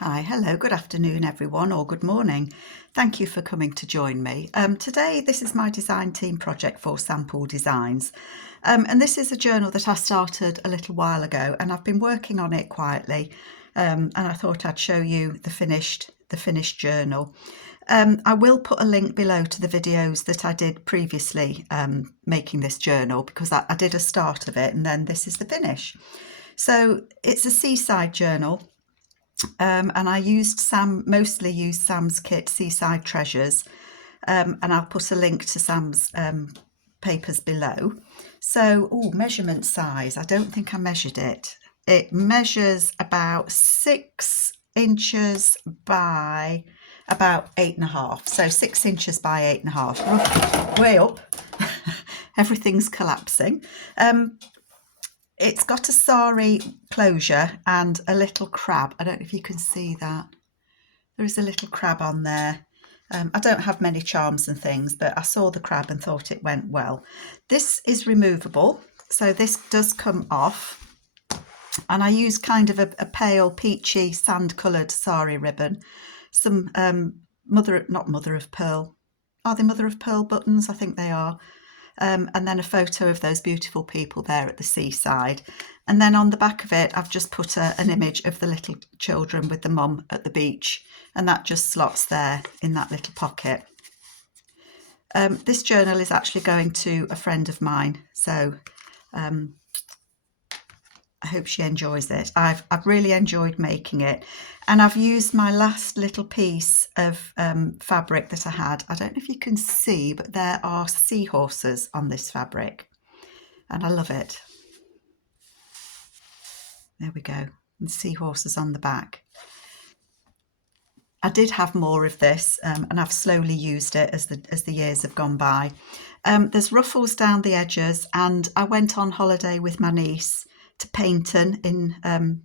Hi, hello, good afternoon everyone, or good morning. Thank you for coming to join me. Today this is my design team project for Sample Designs, and this is a journal that I started a little while ago, and I've been working on it quietly, and I thought I'd show you the finished journal. I will put a link below to the videos that I did previously making this journal, because I did a start of it and then this is the finish. So it's a seaside journal. And I mostly used Sam's kit, Seaside Treasures, and I'll put a link to Sam's papers below. So, measurement size, I don't think I measured it. It measures about 6 inches by about 8.5. So 6 inches by 8.5, way up. Everything's collapsing. It's got a sari closure and a little crab. I don't know if you can see that. There is a little crab on there. I don't have many charms and things, but I saw the crab and thought it went well. This is removable, so this does come off. And I use kind of a pale peachy sand coloured sari ribbon. Some not mother of pearl. Are they mother of pearl buttons? I think they are. And then a photo of those beautiful people there at the seaside. And then on the back of it, I've just put an image of the little children with the mum at the beach, and that just slots there in that little pocket. This journal is actually going to a friend of mine, so I hope she enjoys it. I've really enjoyed making it, and I've used my last little piece of fabric that I had. I don't know if you can see, but there are seahorses on this fabric, and I love it. There we go, and seahorses on the back. I did have more of this, and I've slowly used it as the years have gone by. There's ruffles down the edges, and I went on holiday with my niece to Paynton in, I'm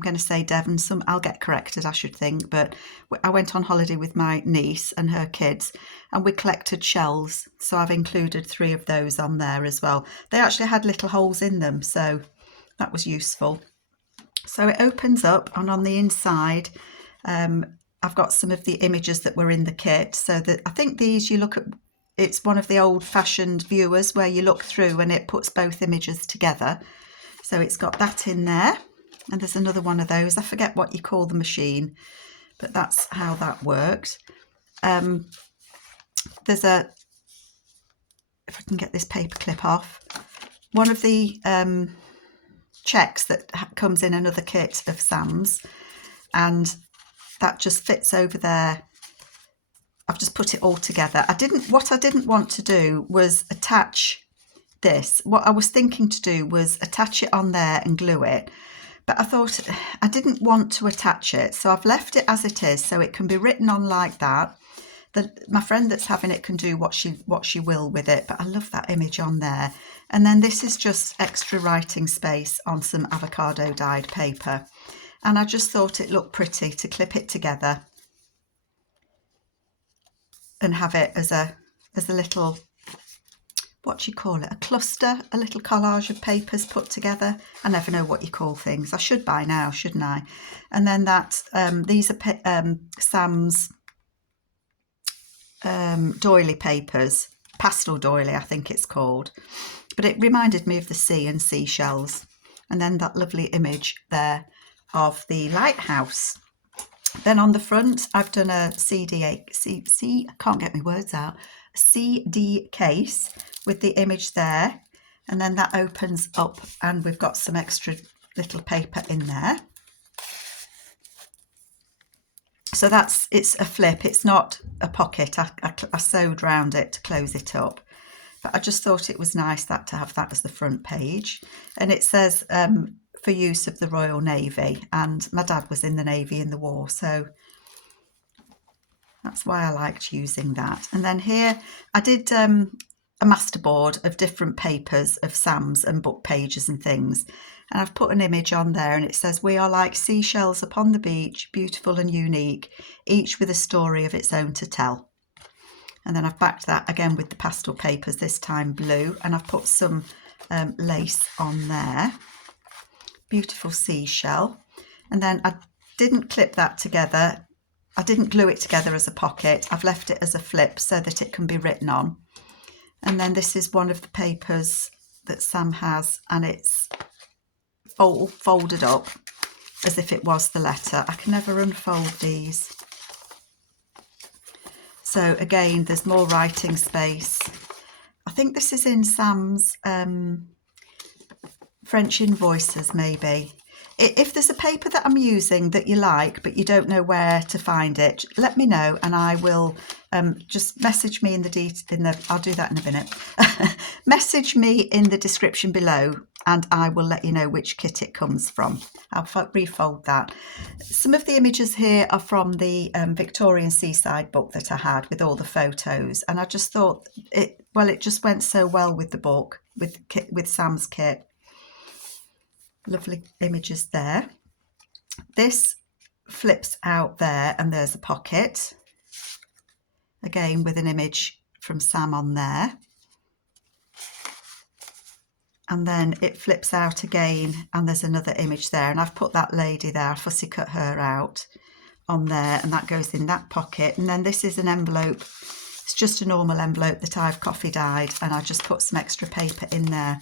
going to say Devon, I'll get corrected I should think, but I went on holiday with my niece and her kids, and we collected shells, so I've included 3 of those on there as well. They actually had little holes in them, so that was useful. So it opens up, and on the inside I've got some of the images that were in the kit, so that I think these, you look at, it's one of the old-fashioned viewers where you look through and it puts both images together. So it's got that in there, and there's another one of those. I forget what you call the machine, but that's how that worked. There's if I can get this paper clip off, one of the checks that comes in another kit of Sam's, and that just fits over there. I've just put it all together. What I didn't want to do was attach this. What I was thinking to do was attach it on there and glue it, but I thought I didn't want to attach it, so I've left it as it is, so it can be written on like that. My friend that's having it can do what she will with it, but I love that image on there. And then this is just extra writing space on some avocado dyed paper, and I just thought it looked pretty to clip it together and have it as a little, what do you call it, a cluster, a little collage of papers put together. I never know what you call things. I should by now, shouldn't I? And then that, these are Sam's doily papers, Pastel doily I think it's called, but it reminded me of the sea and seashells. And then that lovely image there of the lighthouse. Then on the front I've done a I can't get my words out, a CD case with the image there, and then that opens up and we've got some extra little paper in there. So it's a flip, it's not a pocket. I sewed round it to close it up, but I just thought it was nice to have that as the front page. And it says for use of the Royal Navy, and my dad was in the Navy in the war, so that's why I liked using that. And then here I did a masterboard of different papers of Sam's and book pages and things, and I've put an image on there, and it says, "We are like seashells upon the beach, beautiful and unique, each with a story of its own to tell." And then I've backed that again with the pastel papers, this time blue, and I've put some lace on there. Beautiful seashell. And then I didn't clip that together. I didn't glue it together as a pocket. I've left it as a flip so that it can be written on. And then this is one of the papers that Sam has, and it's folded up as if it was the letter. I can never unfold these. So again, there's more writing space. I think this is in Sam's French invoices, maybe. If there's a paper that I'm using that you like, but you don't know where to find it, let me know and I will just message me in the I'll do that in a minute. Message me in the description below and I will let you know which kit it comes from. I'll refold that. Some of the images here are from the Victorian Seaside book that I had with all the photos, and I just thought it just went so well with the book, with Sam's kit. Lovely images there. This flips out there and there's a pocket, again with an image from Sam on there. And then it flips out again and there's another image there, and I've put that lady there, I fussy cut her out on there, and that goes in that pocket. And then this is an envelope. It's just a normal envelope that I've coffee dyed, and I just put some extra paper in there.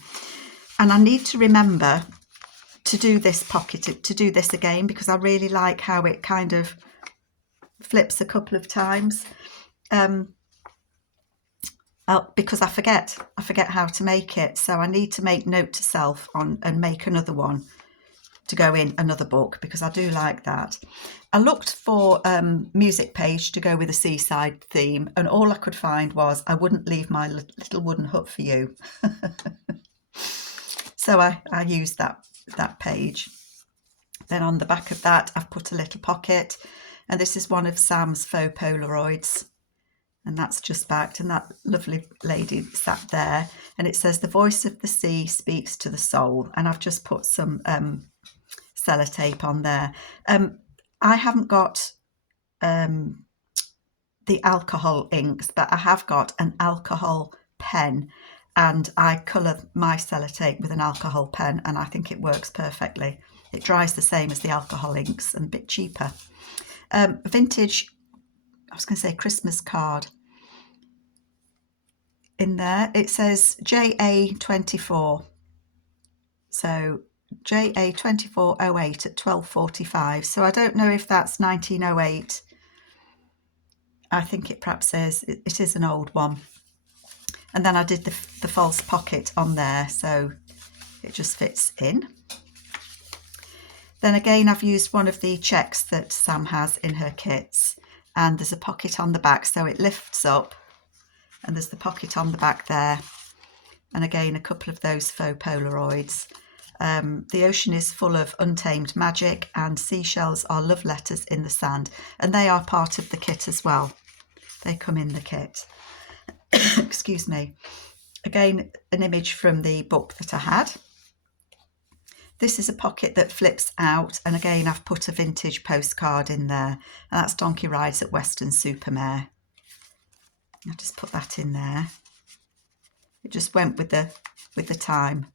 And I need to remember to do this pocket, to do this again, because I really like how it kind of flips a couple of times. Because I forget how to make it, so I need to make note to self on and make another one to go in another book, because I do like that. I looked for music page to go with the seaside theme, and all I could find was I wouldn't leave my little wooden hut for you. So I used that page. Then on the back of that I've put a little pocket, and this is one of Sam's faux Polaroids, and that's just backed, and that lovely lady sat there, and it says the voice of the sea speaks to the soul, and I've just put some sellotape on there. I haven't got the alcohol inks, but I have got an alcohol pen, and I colour my sellotape with an alcohol pen, and I think it works perfectly. It dries the same as the alcohol inks and a bit cheaper. Vintage, I was going to say Christmas card. In there it says JA24, so JA2408 at 12:45. So I don't know if that's 1908. I think it perhaps is. It is an old one. And then I did the false pocket on there, so it just fits in. Then again, I've used one of the checks that Sam has in her kits, and there's a pocket on the back, so it lifts up, and there's the pocket on the back there. And again, a couple of those faux Polaroids. The ocean is full of untamed magic, and seashells are love letters in the sand, and they are part of the kit as well. They come in the kit. Excuse me. Again, an image from the book that I had. This is a pocket that flips out, and again I've put a vintage postcard in there, and that's Donkey Rides at Weston-super-Mare. I'll just put that in there. It just went with the time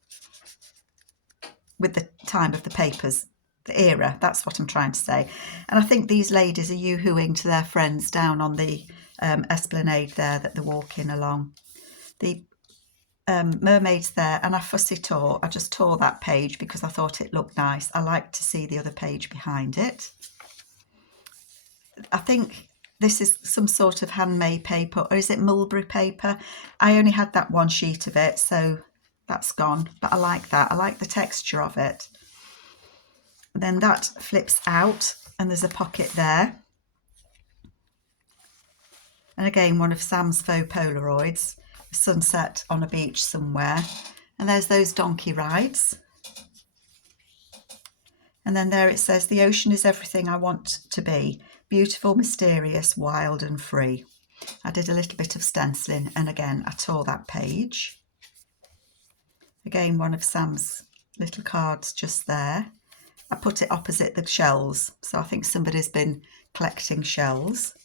of the papers, the era, that's what I'm trying to say. And I think these ladies are yoo-hooing to their friends down on the esplanade there that they're walking along. The mermaids there, and I just tore that page because I thought it looked nice. I like to see the other page behind it. I think this is some sort of handmade paper, or is it mulberry paper? I only had that one sheet of it, so that's gone, but I like that. I like the texture of it. And then that flips out, and there's a pocket there. And again, one of Sam's faux Polaroids, a sunset on a beach somewhere. And there's those donkey rides. And then there it says, the ocean is everything I want to be. Beautiful, mysterious, wild and free. I did a little bit of stenciling, and again, I tore that page. Again, one of Sam's little cards just there. I put it opposite the shells, so I think somebody's been collecting shells.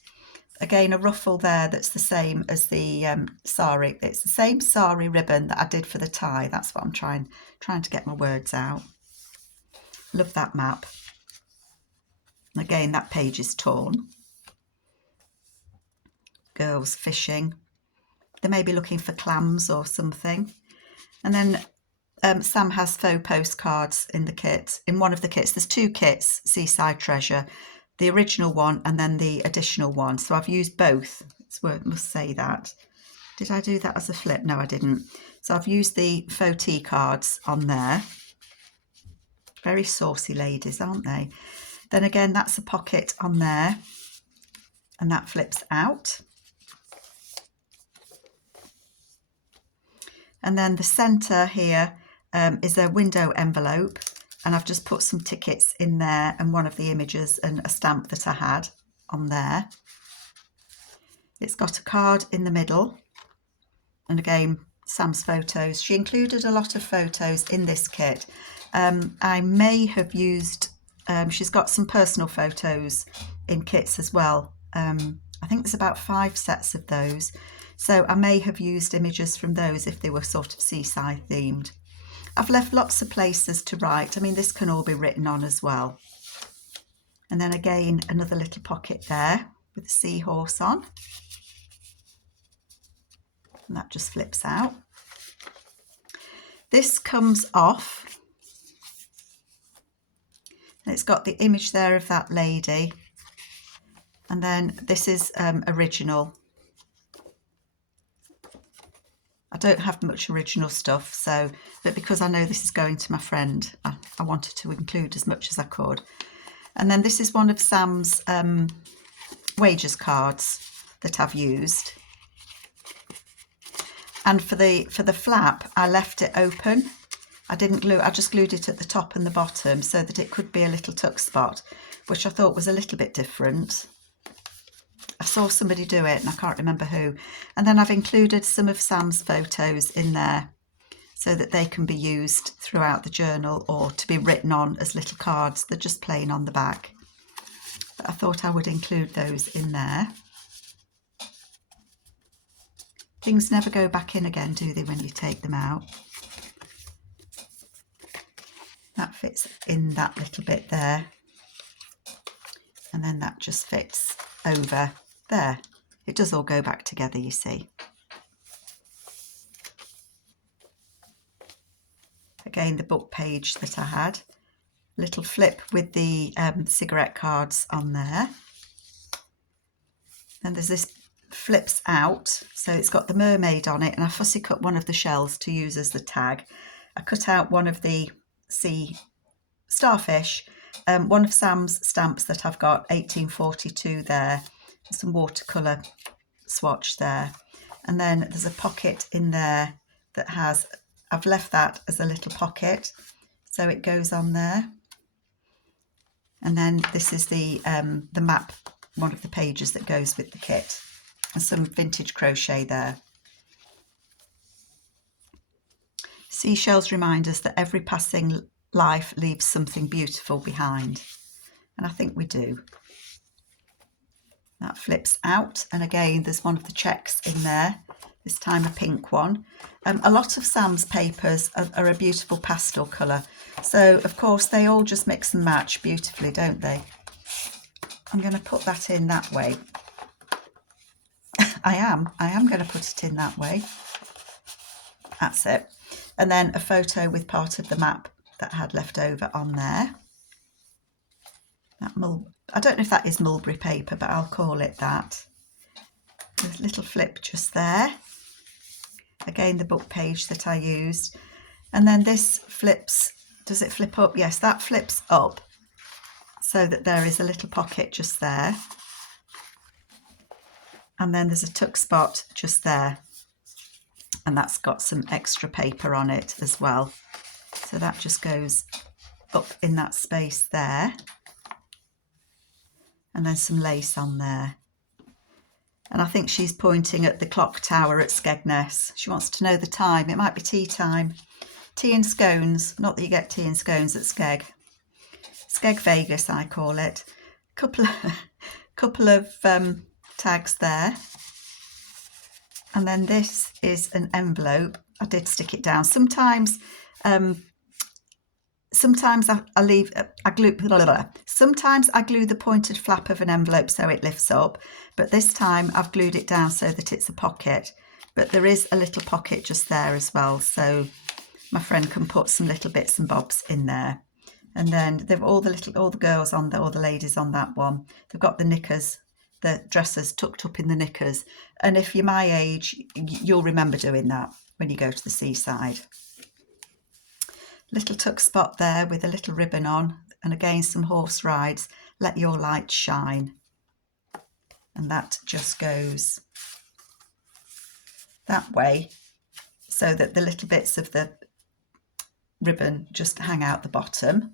Again, a ruffle there that's the same as the sari. It's the same sari ribbon that I did for the tie. That's what I'm trying to get my words out. Love that map. And again, that page is torn. Girls fishing. They may be looking for clams or something. And then Sam has faux postcards in the kit. In one of the kits, there's two kits, Seaside Treasure, the original one and then the additional one. So I've used both. Must say that. Did I do that as a flip? No, I didn't. So I've used the faux tea cards on there. Very saucy ladies, aren't they? Then again, that's a pocket on there. And that flips out. And then the centre here is a window envelope. And I've just put some tickets in there and one of the images and a stamp that I had on there. It's got a card in the middle. And again, Sam's photos. She included a lot of photos in this kit. I may have used, she's got some personal photos in kits as well. I think there's about 5 sets of those. So I may have used images from those if they were sort of seaside themed. I've left lots of places to write. I mean, this can all be written on as well. And then again, another little pocket there with a seahorse on. And that just flips out. This comes off. And it's got the image there of that lady. And then this is original. I don't have much original stuff, but because I know this is going to my friend, I wanted to include as much as I could. And then this is one of Sam's wages cards that I've used. And for the flap, I left it open. I didn't glue, I just glued it at the top and the bottom so that it could be a little tuck spot, which I thought was a little bit different. I saw somebody do it and I can't remember who. And then I've included some of Sam's photos in there so that they can be used throughout the journal or to be written on as little cards. They're just plain on the back. But I thought I would include those in there. Things never go back in again, do they, when you take them out? That fits in that little bit there. And then that just fits over there. It does all go back together, you see. Again, the book page that I had. Little flip with the cigarette cards on there. And there's this flips out, so it's got the mermaid on it, and I fussy cut one of the shells to use as the tag. I cut out one of the sea starfish, one of Sam's stamps that I've got, 1842 there, some watercolour swatch there, and then there's a pocket in there that has, I've left that as a little pocket so it goes on there. And then this is the map, one of the pages that goes with the kit, and some vintage crochet there. Seashells remind us that every passing life leaves something beautiful behind, and I think we do. That flips out, and again there's one of the checks in there, this time a pink one. A lot of Sam's papers are a beautiful pastel colour, so of course they all just mix and match beautifully, don't they? I'm going to put that in that way. I am going to put it in that way. That's it. And then a photo with part of the map that I had left over on there. I don't know if that is mulberry paper, but I'll call it that. There's a little flip just there. Again, the book page that I used. And then this flips, does it flip up? Yes, that flips up so that there is a little pocket just there. And then there's a tuck spot just there. And that's got some extra paper on it as well. So that just goes up in that space there. And then some lace on there. And I think she's pointing at the clock tower at Skegness. She wants to know the time. It might be tea time. Tea and scones. Not that you get tea and scones at Skeg. Skeg Vegas, I call it. Couple of tags there. And then this is an envelope. I did stick it down. Sometimes sometimes sometimes I glue the pointed flap of an envelope so it lifts up, but this time I've glued it down so that it's a pocket, but there is a little pocket just there as well, so my friend can put some little bits and bobs in there. And then they've all the girls on there, all the ladies on that one, they've got the knickers, the dresses tucked up in the knickers. And if you're my age, you'll remember doing that when you go to the seaside. Little tuck spot there with a little ribbon on, and again some horse rides, let your light shine. And that just goes that way so that the little bits of the ribbon just hang out the bottom.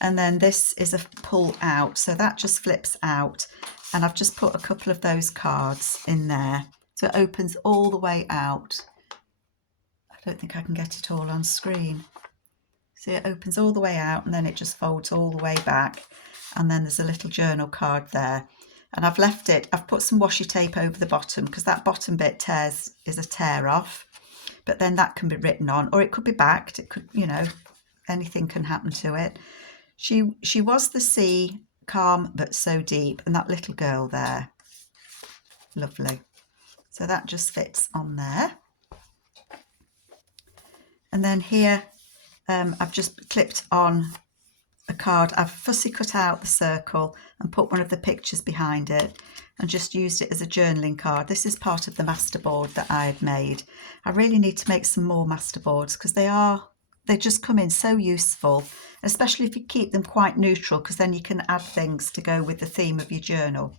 And then this is a pull out, so that just flips out, and I've just put a couple of those cards in there so it opens all the way out. I don't think I can get it all on screen. See, it opens all the way out and then it just folds all the way back, and then there's a little journal card there. And I've left it, I've put some washi tape over the bottom because that bottom bit is a tear off, but then that can be written on, or it could be backed, it could, you know, anything can happen to it. She was the sea, calm but so deep, and that little girl there, lovely. So that just fits on there. And then here I've just clipped on a card. I've fussy cut out the circle and put one of the pictures behind it and just used it as a journaling card. This is part of the Masterboard that I've made. I really need to make some more Masterboards because they just come in so useful, especially if you keep them quite neutral, because then you can add things to go with the theme of your journal.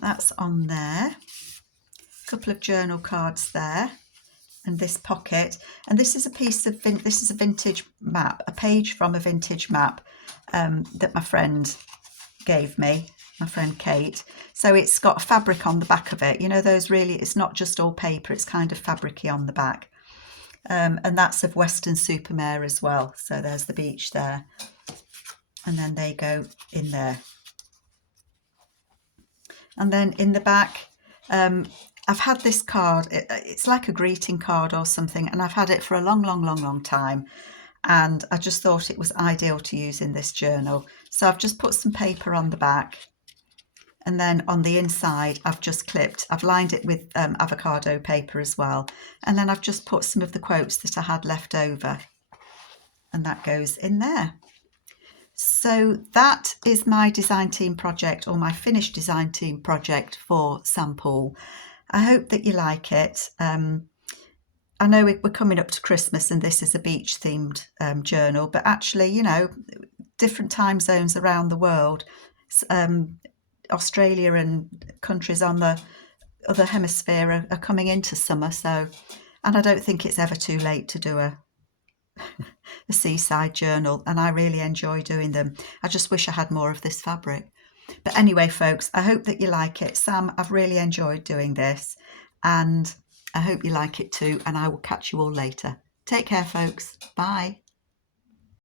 That's on there. A couple of journal cards there, and this pocket. And this is a piece of this is a vintage map, a page from a vintage map that my friend gave me, my friend Kate. So it's got fabric on the back of it. You know, those really, it's not just all paper, it's kind of fabricy on the back. And that's of Western-super-Mare as well. So there's the beach there. And then they go in there. And then in the back, I've had this card. It's like a greeting card or something. And I've had it for a long time. And I just thought it was ideal to use in this journal. So I've just put some paper on the back. And then on the inside, I've lined it with avocado paper as well. And then I've just put some of the quotes that I had left over. And that goes in there. So that is my design team project, or my finished design team project for Sampool. I hope that you like it. I know we're coming up to Christmas and this is a beach themed journal, but actually, you know, different time zones around the world, Australia and countries on the other hemisphere are coming into summer, so, and I don't think it's ever too late to do a seaside journal, and I really enjoy doing them. I just wish I had more of this fabric. But anyway, folks, I hope that you like it. Sam, I've really enjoyed doing this, and I hope you like it too, and I will catch you all later. Take care, folks. Bye.